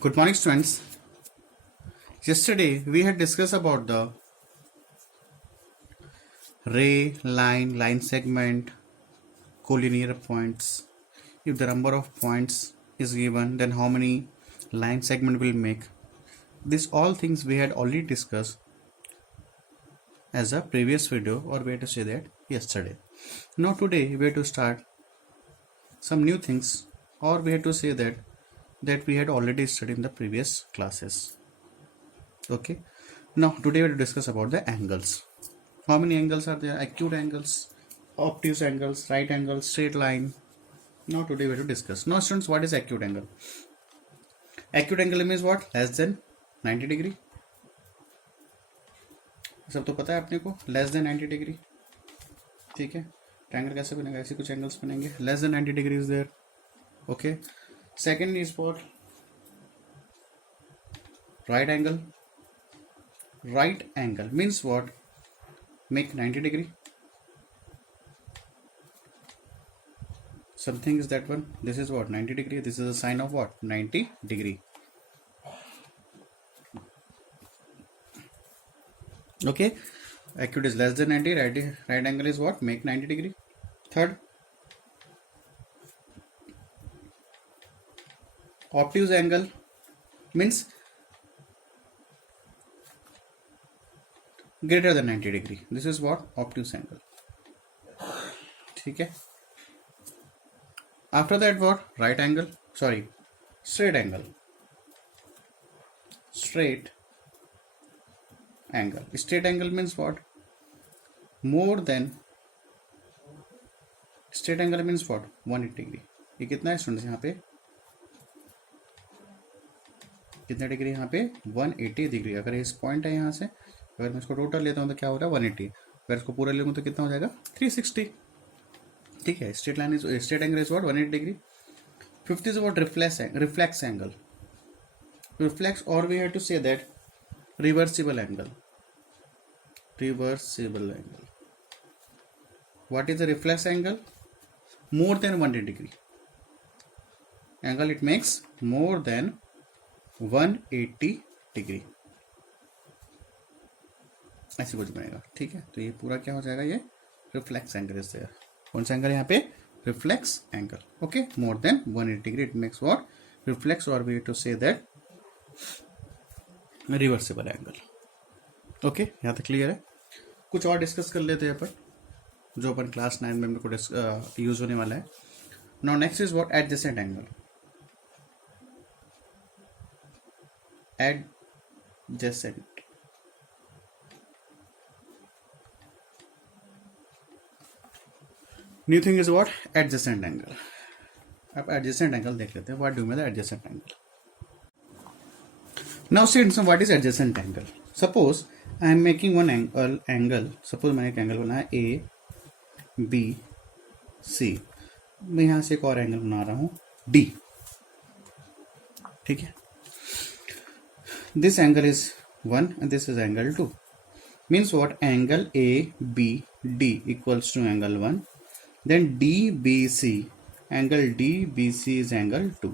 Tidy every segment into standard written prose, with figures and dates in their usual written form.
Good morning, students. Yesterday we had discussed about the ray, line segment, collinear points. If the number of points is given, then how many line segment will make. This all things we had already discussed as a previous video, or we had to say that yesterday. Now today we have to start some new things, or we have to say that we had already studied in the previous classes. Okay, now today we will discuss about the angles. How many angles are there? Acute angles, obtuse angles, right angles, straight line. Now today we will discuss. Now students, what is acute angle? Acute angle means what? Less than 90 degree. सब तो पता है अपने को, less than 90 degree. ठीक है, triangle कैसे बनेगा? ऐसे कुछ एंगल्स बनेंगे. Less than 90 degree is there. Okay, second is what? Right angle. Right angle means what? Make 90 degree. Something is that one. This is what? 90 degree. This is a sign of what? 90 degree. Okay. Acute is less than 90. Right angle is what? Make 90 degree. Third, obtuse angle means greater than 90 degree. This is what? Obtuse angle. ठीक है. After that what? Right angle. Sorry, straight angle. Straight angle. Straight angle means what? More than. Straight angle means what? 180 degree. ये कितना है students? यहाँ पे कितना degree? यहाँ पे 180 डिग्री. अगर इस पॉइंट है यहाँ से, अगर मैं इसको टोटल लेता हूँ तो क्या हो रहा है? 180. अगर इसको पूरा लेता हूँ तो कितना हो जाएगा? 360. ठीक है. Straight line is straight angle is what? 180 degree. Fifth is what? Reflex angle. Reflex, और we have to say that reversible angle. Reversible angle. What is the reflex angle? More than 180 degree. Angle it makes more than 180 degree. ऐसे कुछ बनेगा. ठीक है, तो ये पूरा क्या हो जाएगा? ये रिफ्लेक्स एंगल इज देयर. कौन सा एंगल यहाँ पे? Reflex angle. Okay, more than 180 degree it makes what? Reflex, और we to say that reversible angle. Okay, यहाँ तक क्लियर है. कुछ और डिस्कस कर लेते हैं अपन, जो अपन क्लास 9 में को यूज होने वाला है. Now next is what? Adjacent angle. Adjacent. New thing is what? Adjacent angle. अब एडजेसेंट एंगल देख लेते हैं. What do mean the adjacent angle? Now students, what is adjacent angle? Suppose I am making one angle. Suppose मैंने एक angle बनाया A B C. मैं यहां से एक और एंगल बना रहा हूं डी. ठीक है, this angle is 1 and this is angle 2. Means what? Angle ABD equals to angle 1. Then DBC, angle DBC is angle 2.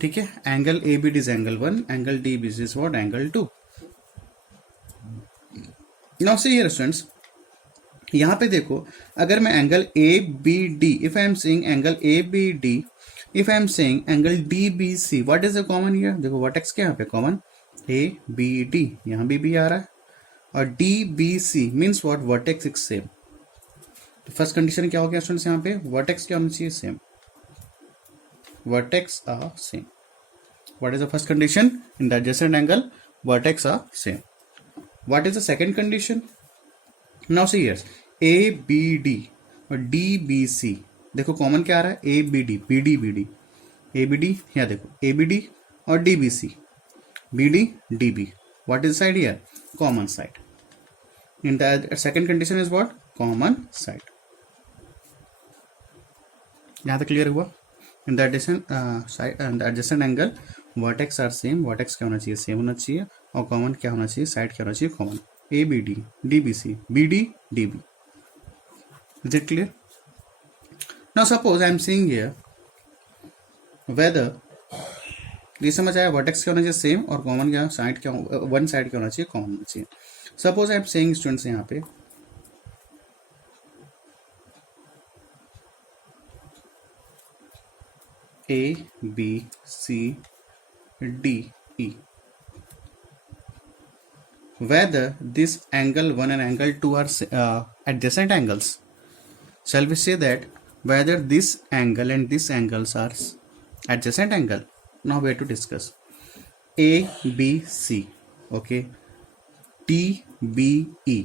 ठीक है, angle ABD is angle 1, angle DBC is what? Angle 2. Now see here students, यहाँ पे देखो, अगर मैं angle ABD, if I am saying angle ABD, if I am saying angle DBC, what is the common here? देखो vertex क्या यहाँ पे common? ABD, यहाँ भी आ रहा है, और DBC means what? Vertex is same. तो फर्स्ट कंडीशन क्या हो गया स्टूडेंट्स? यहाँ पे वर्टेक्स क्या होना चाहिए? Same. Vertex are same. What is the first condition? In the adjacent angle vertex are same. What is the second condition? Now see here, ABD और DBC, देखो कॉमन क्या आ रहा है? ABD, BD. ABD, यहाँ देखो ABD और DBC, BD, DB. What is side here? Common side. In the second condition is what? Common side. यहाँ तक क्लियर हुआ? In the adjacent angle vertex are same. Vertex क्या होना चाहिए? सेम होना चाहिए. और कॉमन क्या होना चाहिए? साइड क्या होना चाहिए? Common. ABD, DBC, BD, DB. Is it clear? Now suppose I am saying here whether ये समझ आया, वर्टेक्स क्या होना चाहिए सेम, और कॉमन क्या साइड क्या, वन साइड क्या होना चाहिए, कॉमन होना चाहिए. Suppose I am saying students यहाँ पे A B C D E, whether this angle 1 and angle 2 are adjacent angles. Shall we say that whether this angle and this angles are adjacent angle? Now we have to discuss. A B C, okay, D B E,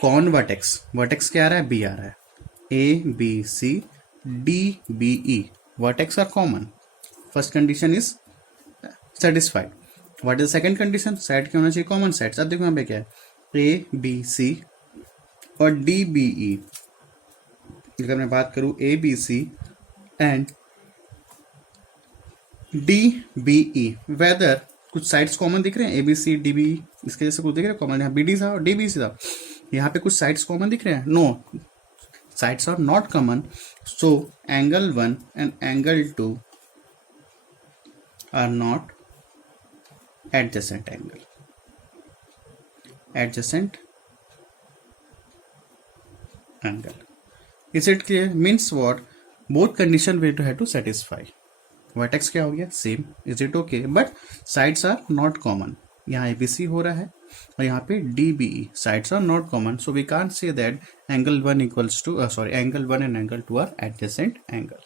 कौन vertex क्या आ रहा है, B आ रहा है. A B C D B E, vertex are common. First condition is satisfied. What is second condition, side क्या होना चाहिए, कॉमन साइड. अब देखो यहाँ पे क्या है, A B C और D B E. अगर मैं बात करूं A B C and D B E, whether कुछ साइड्स कॉमन दिख रहे हैं, A B C D B E इसके जैसे कुछ दिख रहे हैं कॉमन. यहाँ B D था और D B C था, यहाँ पे कुछ साइड्स कॉमन दिख रहे हैं, no, sides are not common. So angle 1 and angle 2 are not adjacent angle. Adjacent angle. Is it clear? Means what? Both condition we have to satisfy. Vertex क्या हो गया, same. Is it okay? But sides are not common. यहाँ ABC हो रहा है और यहाँ पे DBE. Sides are not common, so we can't say that angle 1 equals to angle 1 and angle 2 are adjacent angle.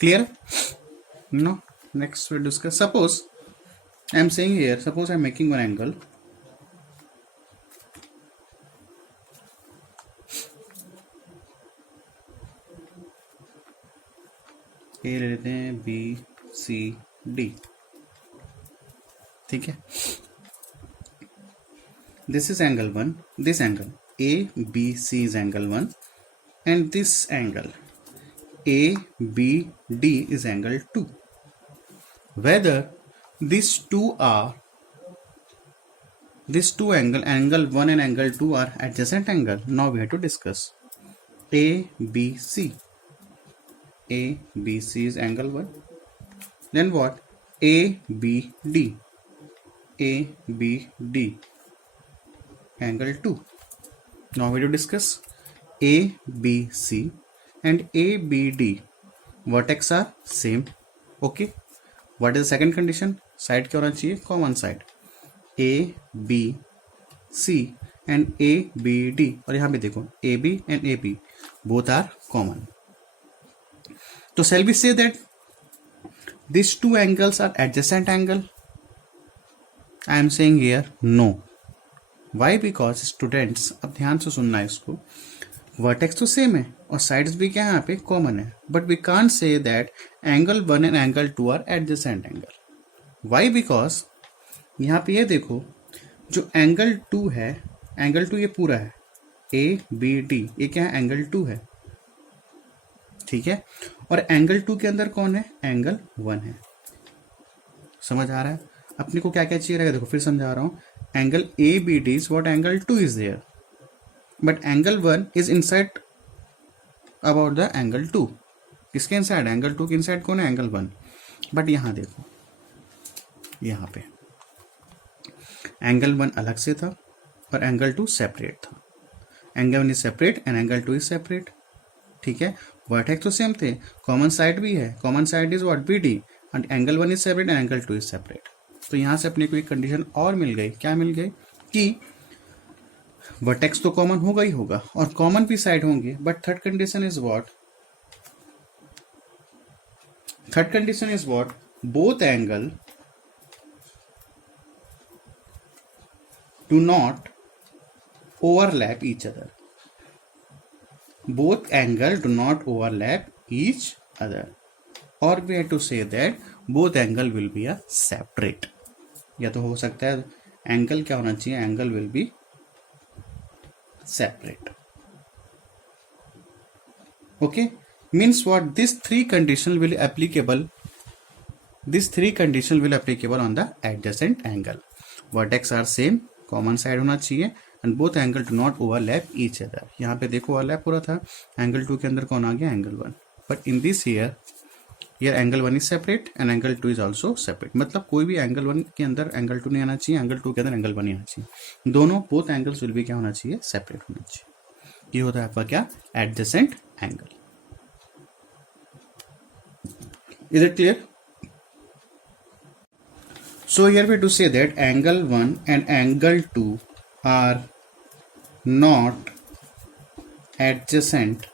Clear? No. Next we discuss. Suppose I am saying here, suppose I am making one angle. A ले लेते हैं B C D, ठीक है. This is angle 1, this angle A B C is angle 1 and this angle A B D is angle 2. Whether these two angle 1 and angle 2 are adjacent angle. Now we have to discuss. A B C is angle 1. Then what? A B D angle 2. Now we have to discuss. A B C and A B D vertex are same. Okay. What is the second condition? Side क्या होना चाहिए, common side. A B C and A B D, और यहाँ पे देखो A B and A B both are common. तो shall we say that these two angles are adjacent angle? I am saying here no. Why? Because students, अब ध्यान से सुनना है इसको, वर्टेक्स तो सेम है और साइड्स भी क्या है यहाँ पे कॉमन है, but we can't say that angle 1 and angle 2 are adjacent angle. Why? Because यहाँ पे ये देखो, जो एंगल 2 है, एंगल 2 ये पूरा है A B D, ये क्या है, एंगल 2 है, ठीक है. और एंगल 2 के अंदर कौन है, एंगल 1 है. समझ आ रहा है अपने को क्या क्या चाहिए रहेगा. देखो फिर समझा रहा हूँ, angle A B D is what angle 2 is there, but angle 1 is inside about the angle 2. किसके इनसाइड, एंगल 2 के इनसाइड कौन है, एंगल 1. बट यहाँ देखो, यहाँ पे एंगल 1 अलग से था और एंगल 2 सेपरेट था. Angle 1 is separate and angle 2 is separate, ठीक है. वर्टेक्स तो सेम थे, कॉमन साइड भी है, common side is what, BD, and angle 1 is separate and angle 2 is separate. तो यहाँ से अपने को एक कंडीशन और मिल गई. क्या मिल गई कि वर्टेक्स तो कॉमन होगा ही होगा और कॉमन भी साइड होंगे. But third condition is what, both angle do not overlap each other. Both angle do not overlap each other, or we have to say that both angle will be a separate. या तो हो सकता है angle क्या होना चाहिए, angle will be separate. Okay, means what, these three conditions will applicable on the adjacent angle. Vertex are same, common side होना चाहिए and both angle do not overlap each other. यहाँ पे देखो ओवरलैप हो रहा था, एंगल 2 के अंदर कौन आ गया, angle 1. But in this here here angle 1 is separate and angle 2 is also separate, मतलब कोई भी एंगल 1 के अंदर एंगल 2 नहीं आना चाहिए, एंगल 2 के अंदर एंगल 1 नहीं आना चाहिए, दोनों बोथ एंगल्स विल भी क्या होना चाहिए, सेपरेट होना चाहिए। ये होता है आपका क्या, adjacent angle. Is it clear? So here we to say that angle 1 and angle 2 are not adjacent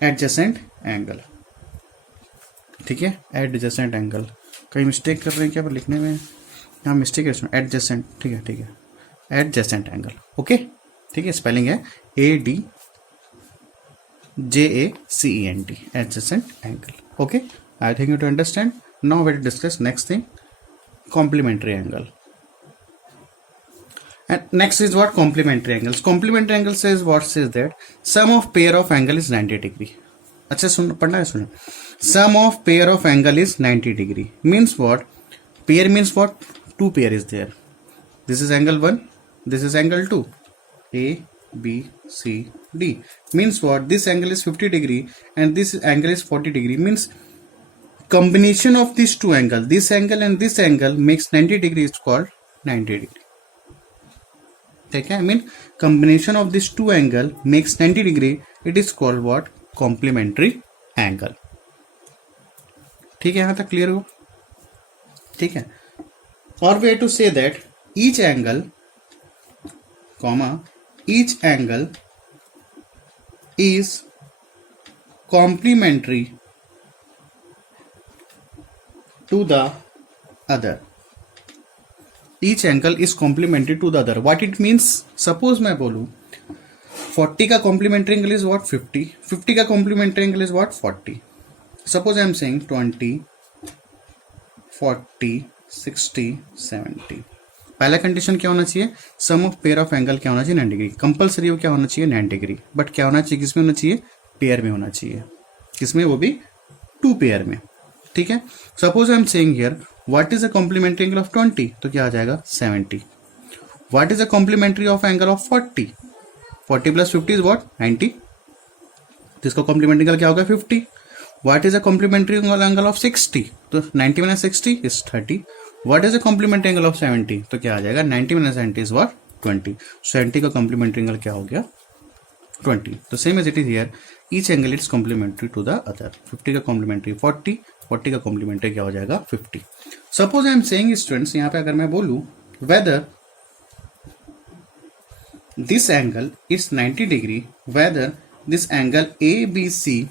adjacent angle, ठीक है, एडजेसेंट एंगल। कहीं मिस्टेक कर रहे हैं क्या पर लिखने में, यहाँ मिस्टेक है, एडजेसेंट, ठीक है ठीक है, एडजेसेंट एंगल, ओके ठीक है, स्पेलिंग है ADJACENT, adjacent angle, okay, I think you to understand. Now we will discuss next thing, complementary angle. And next is what, complementary angles. Complementary angle says what, says that sum of pair of angle is 90 degree. अच्छा सुन, पढ़ना है, सुनो, sum of pair of angle is 90 degree means what, pair means what, two pair is there, this is angle 1, this is angle 2, A B C D means what, this angle is 50 degree and this angle is 40 degree, means combination of these two angles, this angle and this angle makes 90 degree, is called 90 degree, ठीक है, I mean combination of these two angle makes 90 degree, it is called what, complementary angle, ठीक है, यहां तक clear हो, ठीक है। और way to say that each angle comma each angle is complementary to the other, each angle is complementary to the other, what it means, suppose मैं बोलूं 40 का complementary angle is what, 50, 50 का complementary angle is what, 40, suppose I am saying 20 40 60 70, पहला condition क्या होना चाहिए, सम of pair of angle क्या होना चाहिए, 90 डिग्री, कंपल्सरी वो क्या होना चाहिए, 90 डिग्री, बट क्या होना चाहिए, किसमें होना चाहिए, पेयर में होना चाहिए, किसमें, वो भी टू पेयर में, ठीक है। Suppose I am saying here what is the complementary angle of 20, तो क्या आ जाएगा 70, what is the complementary of angle of 40, 40 plus 50 is what, 90, तो इसका कॉम्प्लीमेंट्री एंगल क्या होगा 50, what is the complementary angle of 60, तो 90 minus 60 is 30, what is the complementary angle of 70, तो क्या आ जाएगा 90 माइनस 70 इज व्हाट, 20, 70 का कॉम्प्लीमेंट्री एंगल क्या हो गया 20, तो same as it is here, each angle it's complementary to the other, 50 का कॉम्प्लीमेंट्री 40, 40 का कॉम्प्लीमेंट्री क्या हो जाएगा 50। Suppose I am saying students, यहाँ पे अगर मैं बोलूं whether this angle is 90 degree, whether this angle ABC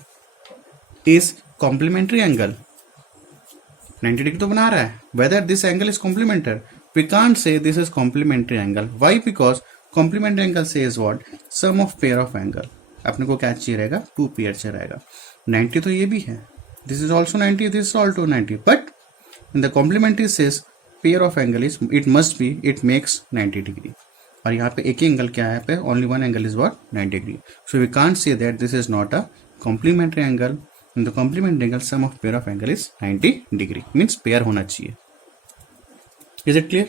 is complementary angle, 90 degree तो बना रहा है, whether this angle is complementary, we can't say this is complementary angle, why, because complementary angle says what, sum of pair of angle, अपने को क्या चाहिए रहेगा, to pair चाहिए रहेगा, 90 तो ये भी है, this is also 90, this is also 90, but in the complementary says pair of angle is, it must be, it makes 90 degree, और यहाँ पे एक ही एंगल क्या है, पे only one angle is what, 90 degree, so we can't say that this is not a complementary angle, in the complementary angle sum of pair of angle is 90 degree, means pair होना चाहिए, is it clear?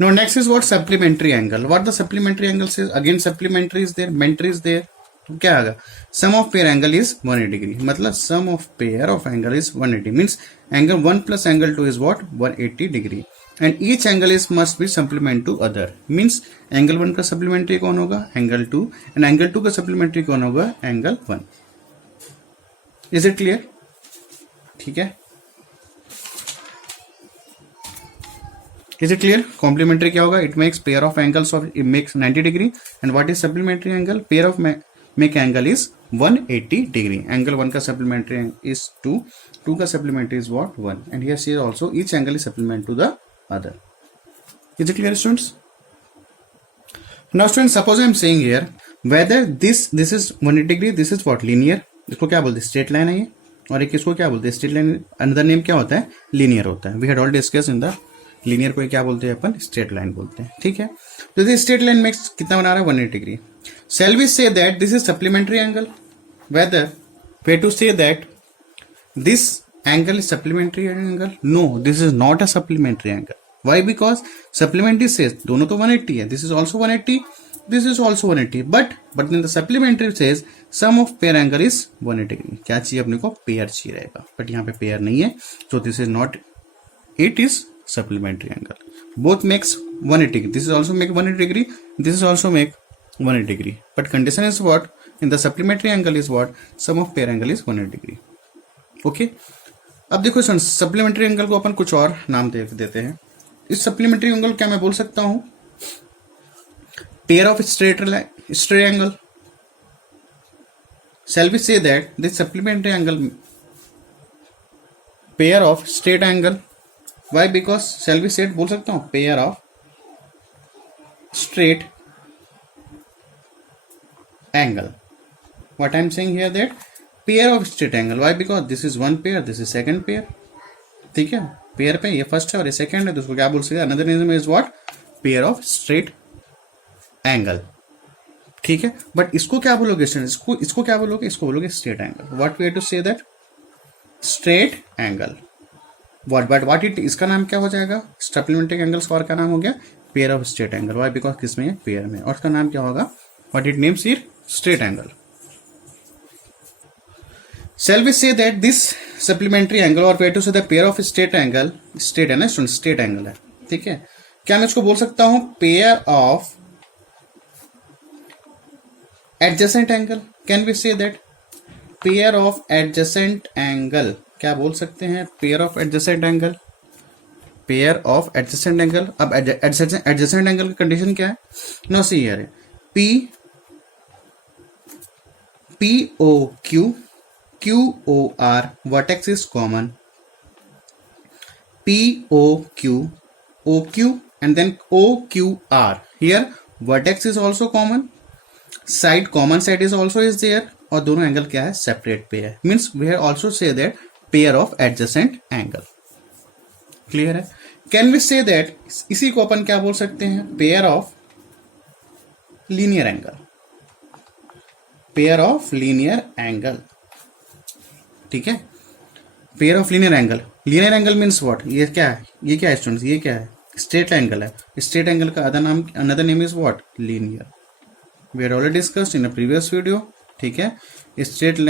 Now next is what, supplementary angle, what the supplementary angle says, again supplementary is there, mentary is there, तो क्या आएगा, sum of pair angle is 180 degree, मतलब sum of pair of angle is 180, means angle 1 plus angle 2 is what, 180 degree, and each angle is must be supplement to other, means angle 1 का supplementary कौन होगा, angle 2, and angle 2 का supplementary कौन होगा, angle 1, is it clear? ठीक है, is it clear? Complementary क्या होगा, it makes pair of angles of, it makes 90 degree, and what is supplementary angle, pair of make angle is 180 degree, angle 1 का supplementary is 2, 2 का supplementary is what, 1, and here see also each angle is supplement to the other, is it clear students? Now students, suppose I am saying here whether this is 180 degree, this is what, linear, इसको क्या बोलते हैं, straight line है ये, और एक इसको क्या बोलते हैं, स्ट्रेट लाइन, अनदर नेम क्या होता है, लीनियर होता है, we had already discuss in the linear को क्या बोलते हैं अपन, स्ट्रेट लाइन बोलते हैं, ठीक है। तो दिस स्ट्रेट लाइन मेक्स कितना बना रहा है, 180 degree, shall we say that this is supplementary angle, whether we to say that this angle is supplementary angle, no, this is not a supplementary angle, Why? Because supplementary says दोनों तो 180 है, this is also 180, this is also 180, but in the supplementary says sum of pair angle is 180 degree. क्या चाहिए अपने को? Pair चाहिए रहेगा, but यहाँ पे पेयर नहीं है, so this is not, it is supplementary angle. Both makes 180 degree. This is also make 180 degree, this is also make 180 degree, but condition is what? In the supplementary angle is what? Sum of pair angle is 180 degree. Okay. अब देखो supplementary angle को अपन कुछ और नाम देते हैं. इस supplementary angle क्या मैं बोल सकता हूं? Pair of straight angle. Shall we say that this supplementary angle pair of straight angle? Why? Because shall we say बोल सकता हूं pair of straight angle. What I am saying here that pair of straight angle. Why? Because this is one pair, this is second pair. ठीक है, pair पे ये first है और ये सेकंड है, तो उसको क्या बोल सकते हैं? Another name is what? Pair of straight angle. ठीक है, बट इसको क्या बोलोगे स्टूडेंट? इसको क्या बोलोगे? इसको बोलोगे straight angle. What we have to say that? Straight angle. What it, इसका नाम क्या हो जाएगा? सप्लीमेंट्री एंगल्स का और क्या नाम हो गया? Pair of straight angle. Why? Because किसमें है? पेयर में. और उसका नाम क्या होगा? What it names here? Straight angle. Shall we say that this supplementary angle, or we have to say the pair of straight angle, straight है ना स्टूडेंट, स्ट्रेट एंगल है. ठीक है, क्या मैं इसको बोल सकता हूं pair of adjacent angle? Can we say that pair of adjacent angle? क्या बोल सकते हैं? Pair of adjacent angle. Pair of adjacent angle. अब एडजेसेंट एंगल की कंडीशन क्या है? नो सी हियर है P O Q QOR vertex is common. POQ, OQ and then OQR. Here vertex is also common. Side, common side is also is there. और दोनों angle क्या है? Separate पे है. Means we have also say that pair of adjacent angle. Clear है? Can we say that इसी को अपन क्या बोल सकते हैं? Pair of linear angle. Pair of linear angle. ठीक है, pair of linear angle. Linear angle means what? ये क्या है? ये क्या है स्टूडेंट्स? ये क्या है? स्ट्रेट एंगल है. स्ट्रेट एंगल का another name is what? Linear. We had already discussed in a previous video. ठीक है, स्ट्रेट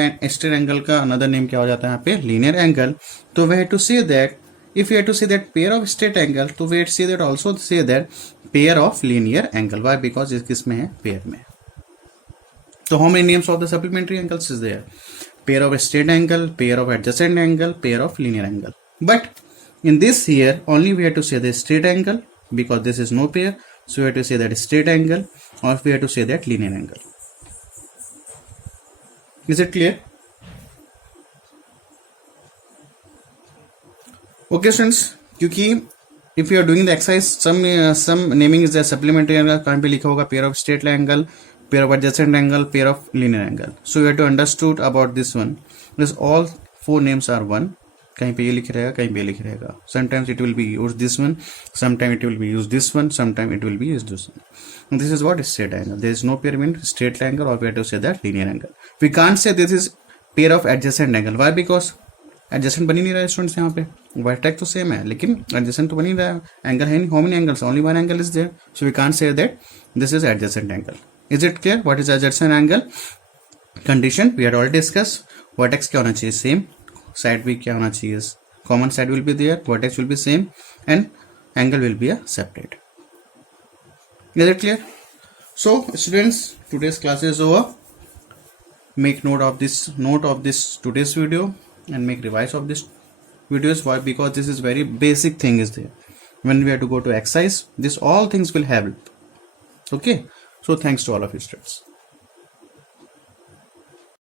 एंगल का अनदर नेम क्या हो जाता है यहाँ पे? Linear angle. तो we have to say that if you have to say that pair of straight angle, तो we have say that also say that pair of linear angle. Why? Because इस किसमें है? पेयर में. तो how many names of the supplementary angles is there? Pair of straight angle, pair of adjacent angle, pair of linear angle. But in this here only we have to say the straight angle because this is no pair, so we have to say that straight angle, or we have to say that linear angle. Is it clear? Okay students, क्योंकि if you are doing the exercise some naming is the supplementary angle, कहाँ पे लिखा होगा? pair of straight angle, pair of adjacent angle, pair of linear angle. So you have to understood about this one. This all four names are one. कहीं पे ये लिख रहेगा, कहीं पे लिख रहेगा. Sometimes it will be used this one, sometimes it will be used this one, sometimes it will be used this one. And this is what is straight angle. There is no pair mean straight angle, or we have to say that linear angle. We can't say this is pair of adjacent angle. Why? Because adjacent बन ही नहीं रहा है students. यहाँ पे vertex तो same है लेकिन adjacent तो बन ही रहा है. एंगल है नहीं. How many angles? Only one angle is there. So we can't say that this is adjacent angle. Is it clear? What is adjacent angle? Condition we had already discussed. Vertex क्या होना चाहिए? Same. Side भी क्या होना चाहिए? Common side will be there. Vertex will be same, and angle will be a separate. Is it clear? So students, today's class is over. Make note of this today's video and make revise of this videos. Why? Because this is very basic thing is there. When we have to go to exercise, this all things will help. Okay. So thanks to all of you students.